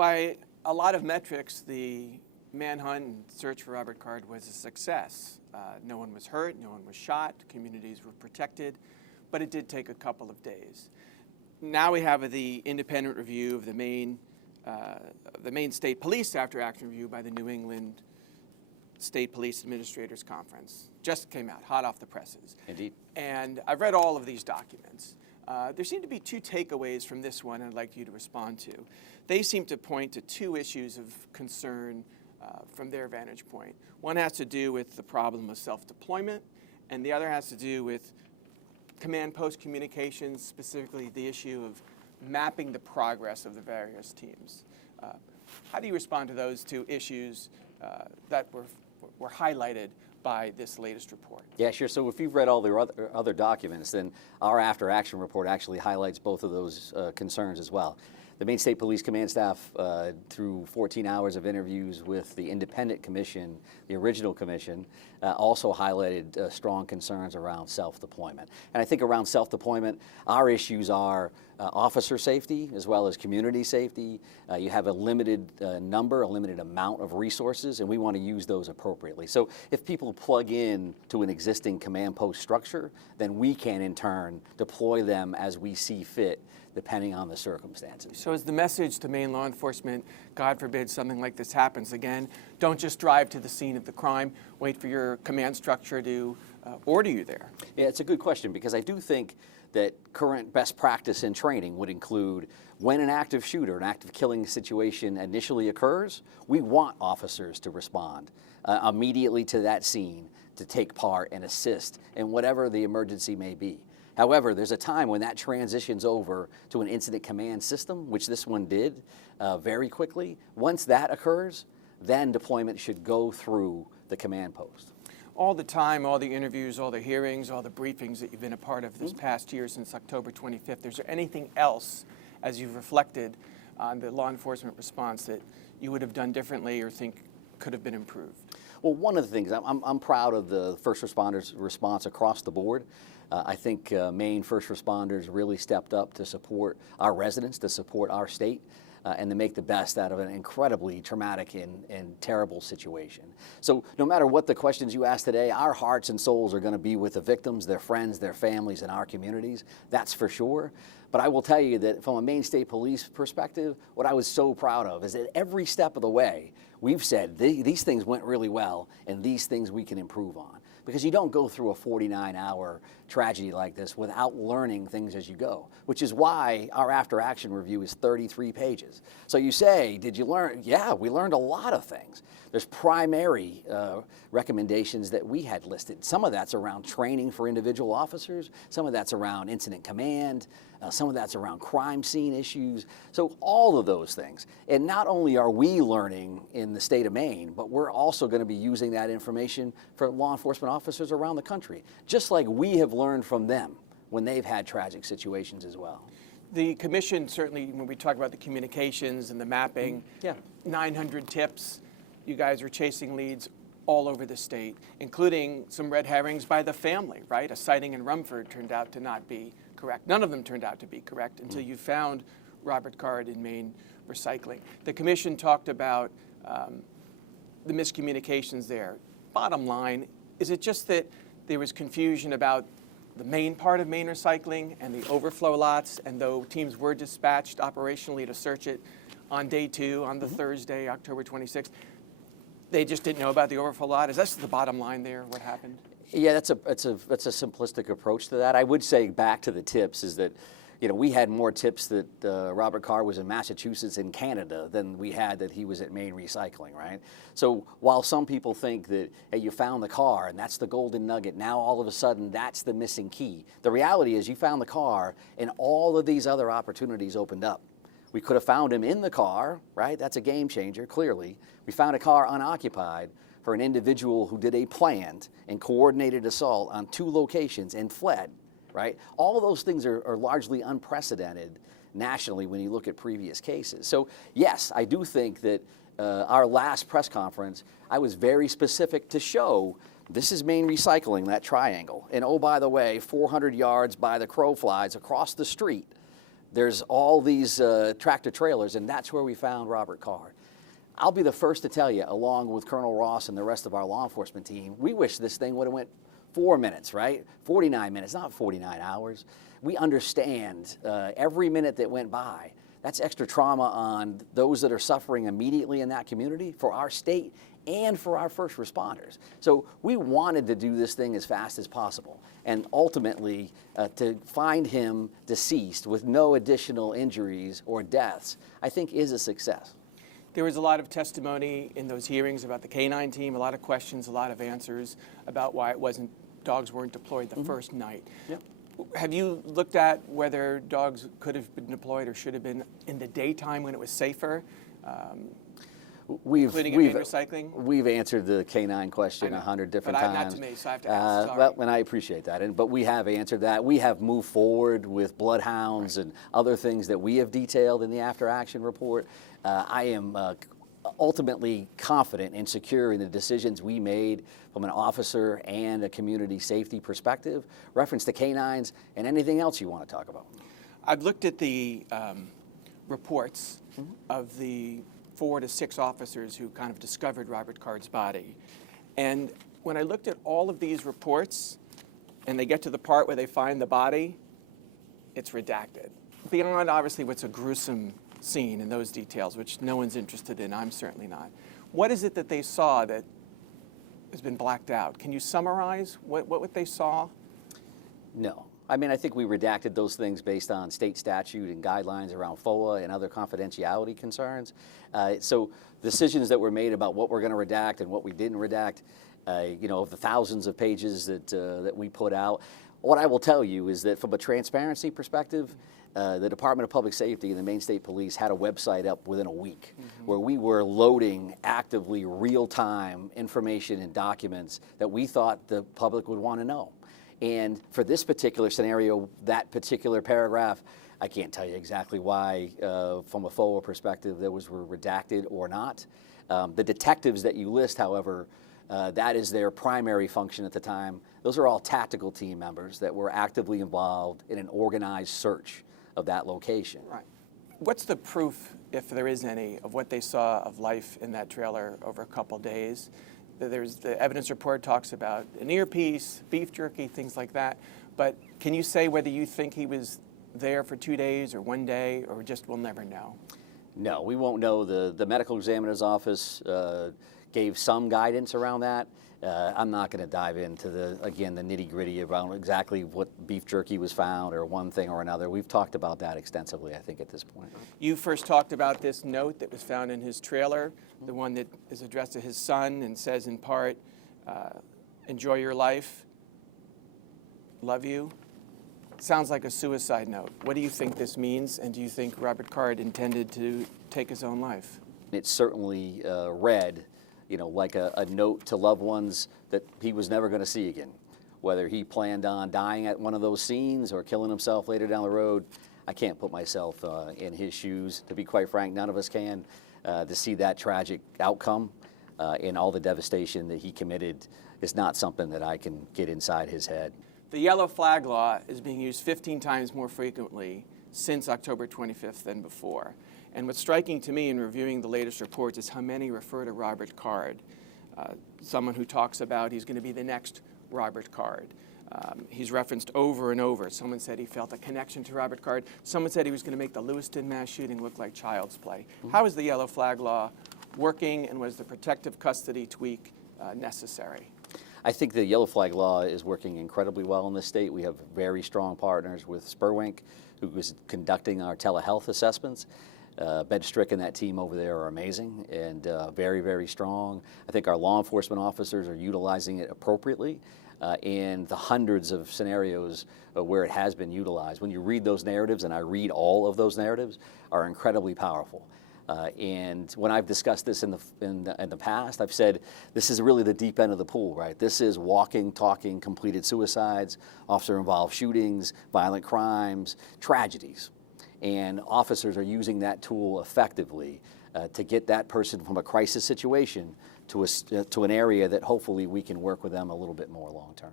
By a lot of metrics, the manhunt and search for Robert Card was a success. No one was hurt, no one was shot, communities were protected, but it did take a couple of days. Now we have the independent review of the Maine State Police after action review by the New England State Police Administrators Conference. Just came out, hot off the presses. Indeed. And I've read all of these documents. There seem to be two takeaways from this one I'd like you to respond to. They seem to point to two issues of concern from their vantage point. One has to do with the problem of self-deployment, and the other has to do with command post communications, specifically the issue of mapping the progress of the various teams. How do you respond to those two issues that were highlighted by this latest report? Yeah, sure. So if you've read all the other documents, then our after-action report actually highlights both of those concerns as well. The Maine State Police Command staff, through 14 hours of interviews with the independent commission, the original commission, also highlighted strong concerns around self-deployment. And I think around self-deployment, our issues are officer safety as well as community safety. You have a limited number, a limited amount of resources, and we want to use those appropriately. So if people plug in to an existing command post structure, then we can in turn deploy them as we see fit, depending on the circumstances. So is the message to Maine law enforcement, God forbid something like this happens again, don't just drive to the scene of the crime, wait for your command structure to order you there? Yeah, it's a good question, because I do think that current best practice in training would include when an active shooter, an active killing situation initially occurs, we want officers to respond immediately to that scene to take part and assist in whatever the emergency may be. However, there's a time when that transitions over to an incident command system, which this one did very quickly. Once that occurs, then deployment should go through the command post. All the time, all the interviews, all the hearings, all the briefings that you've been a part of this past year since October 25th, is there anything else, as you've reflected on the law enforcement response, that you would have done differently or think could have been improved? Well, one of the things, I'm proud of the first responders' response across the board. I think Maine first responders really stepped up to support our residents, to support our state, and to make the best out of an incredibly traumatic and terrible situation. So no matter what the questions you ask today, our hearts and souls are going to be with the victims, their friends, their families, and our communities. That's for sure. But I will tell you that from a Maine State Police perspective, what I was so proud of is that every step of the way, we've said these things went really well, and these things we can improve on. Because you don't go through a 49-hour tragedy like this without learning things as you go, which is why our after-action review is 33 pages. So you say, did you learn? Yeah, we learned a lot of things. There's primary recommendations that we had listed. Some of that's around training for individual officers. Some of that's around incident command. Some of that's around crime scene issues. So all of those things. And not only are we learning in the state of Maine, but we're also going to be using that information for law enforcement officers around the country, just like we have learned from them when they've had tragic situations as well. The commission, certainly when we talk about the communications and the mapping, 900 tips, you guys are chasing leads all over the state, including some red herrings by the family, right? A sighting in Rumford turned out to not be correct. None of them turned out to be correct until you found Robert Card in Maine recycling. The commission talked about the miscommunications there. Bottom line, is it just that there was confusion about the main part of Maine recycling and the overflow lots, and though teams were dispatched operationally to search it on day 2, on the Thursday, October 26th, they just didn't know about the overflow lot? Is that the bottom line there, what happened? Yeah, that's a simplistic approach to that. I would say back to the tips is that, you know, we had more tips that Robert Card was in Massachusetts and Canada than we had that he was at Maine Recycling, right? So while some people think that, hey, you found the car and that's the golden nugget, now all of a sudden that's the missing key. The reality is you found the car and all of these other opportunities opened up. We could have found him in the car, right? That's a game changer, clearly. We found a car unoccupied for an individual who did a planned and coordinated assault on 2 locations and fled, right? All of those things are largely unprecedented nationally when you look at previous cases. So yes, I do think that our last press conference, I was very specific to show this is Maine Recycling, that triangle. And oh, by the way, 400 yards by the crow flies across the street, there's all these tractor trailers, and that's where we found Robert Card. I'll be the first to tell you, along with Colonel Ross and the rest of our law enforcement team, we wish this thing would have went 4 minutes, right? 49 minutes, not 49 hours. We understand every minute that went by, that's extra trauma on those that are suffering immediately in that community, for our state, and for our first responders. So we wanted to do this thing as fast as possible. And ultimately, to find him deceased with no additional injuries or deaths, I think is a success. There was a lot of testimony in those hearings about the K-9 team, a lot of questions, a lot of answers about why dogs weren't deployed the first night. Yep. Have you looked at whether dogs could have been deployed or should have been in the daytime when it was safer? Including in recycling? We've answered the K-9 question 100 different times. But not to me, so I have to ask. Sorry. Well, and I appreciate that. But we have answered that. We have moved forward with bloodhounds and other things that we have detailed in the after-action report. I am ultimately confident and secure in the decisions we made from an officer and a community safety perspective, reference to K-9s and anything else you want to talk about. I've looked at the reports of the 4 to 6 officers who kind of discovered Robert Card's body. And when I looked at all of these reports and they get to the part where they find the body, it's redacted. Beyond obviously what's a gruesome scene and those details, which no one's interested in, I'm certainly not. What is it that they saw that has been blacked out? Can you summarize what they saw? No. I mean, I think we redacted those things based on state statute and guidelines around FOA and other confidentiality concerns. So decisions that were made about what we're going to redact and what we didn't redact, of the thousands of pages that we put out, what I will tell you is that from a transparency perspective, the Department of Public Safety and the Maine State Police had a website up within a week where we were loading actively real-time information and documents that we thought the public would want to know. And for this particular scenario, that particular paragraph, I can't tell you exactly why, from a FOA perspective, those were redacted or not. The detectives that you list, however, that is their primary function at the time. Those are all tactical team members that were actively involved in an organized search of that location. Right. What's the proof, if there is any, of what they saw of life in that trailer over a couple days? There's the evidence report talks about an earpiece, beef jerky, things like that. But can you say whether you think he was there for 2 days or 1 day, or just we'll never know? No, we won't know. The medical examiner's office gave some guidance around that. I'm not going to dive into the nitty-gritty around exactly what beef jerky was found or one thing or another. We've talked about that extensively, I think, at this point. You first talked about this note that was found in his trailer, the one that is addressed to his son and says in part, enjoy your life, love you. Sounds like a suicide note. What do you think this means, and do you think Robert Card intended to take his own life? It certainly read like a note to loved ones that he was never going to see again. Whether he planned on dying at one of those scenes or killing himself later down the road, I can't put myself in his shoes. To be quite frank, none of us can. To see that tragic outcome and all the devastation that he committed is not something that I can get inside his head. The yellow flag law is being used 15 times more frequently since October 25th than before. And what's striking to me in reviewing the latest reports is how many refer to Robert Card, someone who talks about he's going to be the next Robert Card. He's referenced over and over. Someone said he felt a connection to Robert Card. Someone said he was going to make the Lewiston mass shooting look like child's play. How is the yellow flag law working, and was the protective custody tweak necessary? I think the yellow flag law is working incredibly well in this state. We have very strong partners with Spurwink, who is conducting our telehealth assessments. Ben Strick and that team over there are amazing and very, very strong. I think our law enforcement officers are utilizing it appropriately in the hundreds of scenarios where it has been utilized. When you read those narratives, and I read all of those narratives, are incredibly powerful. And when I've discussed this in the past, I've said this is really the deep end of the pool, right? This is walking, talking, completed suicides, officer-involved shootings, violent crimes, tragedies. And officers are using that tool effectively to get that person from a crisis situation to an area that hopefully we can work with them a little bit more long-term.